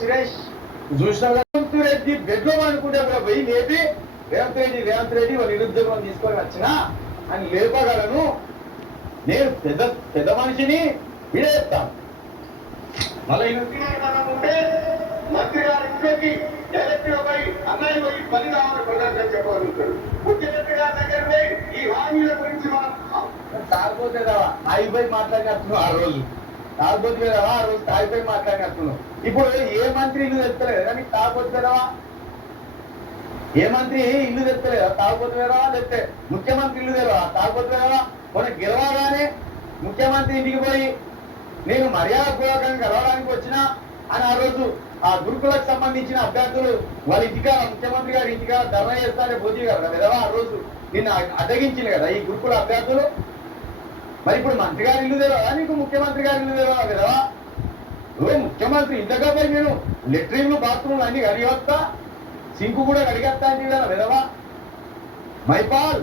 సురేష్ చూసినా రేవంత్ రెడ్డి బెడ్ లో అనుకుంటే కూడా పోయి లేపి రేవంత్ రెడ్డి వాళ్ళ నిరుద్యోగం తీసుకొని వచ్చినా అని లేపగలను. నేను పెద్ద మనిషిని విడేస్తాను. మళ్ళీ మంత్రి గారి ఇంట్లోకి డైరెక్ట్ గా పోయి అన్నయ్య పోయి పని కావాలని ప్రదర్శన చెప్పగలుగుతాడు. ముఖ్యమంత్రి గారి దగ్గర ఈ హామీల గురించి మనం తాగిపోతే అయిపోయి మాట్లాడినట్టున్నావు. ఆ రోజు తాగిపోతే ఆ రోజు తాగిపోయి మాట్లాడినట్టున్నావు. ఇప్పుడు ఏ మంత్రి ఇల్లు తెచ్చలేదు కానీ తాగిపోతే కదవా? ఏ మంత్రి ఇల్లు తెచ్చలేదా? తాగిపోతే కదవా? లేకపోతే ముఖ్యమంత్రి ఇల్లు తెలవా? తాగిపోతే కదవా? మన గెలవగానే ముఖ్యమంత్రి ఇంటికి పోయి నేను మర్యాద పూర్వకంగా కలవడానికి వచ్చినా అని ఆ రోజు ఆ గురుకులకు సంబంధించిన అభ్యర్థులు వాళ్ళ ఇంటికా ముఖ్యమంత్రి గారి ఇంటికా ధర్నా చేస్తారే పోటీ కదా విధవా ఆ రోజు నిన్ను అడ్డగించింది కదా ఈ గురుకుల అభ్యర్థులు. మరి ఇప్పుడు మంత్రి గారి ఇల్లు తెలవా నీకు? ముఖ్యమంత్రి గారి ఇల్లు తెలవా విధవా? ముఖ్యమంత్రి ఇంతగా పోయి నేను లెట్రిన్లు బాత్రూమ్లు అన్ని కడిగేస్తా, సింకు కూడా కడిగేస్తా అంటే కదా విధవా? మైపాల్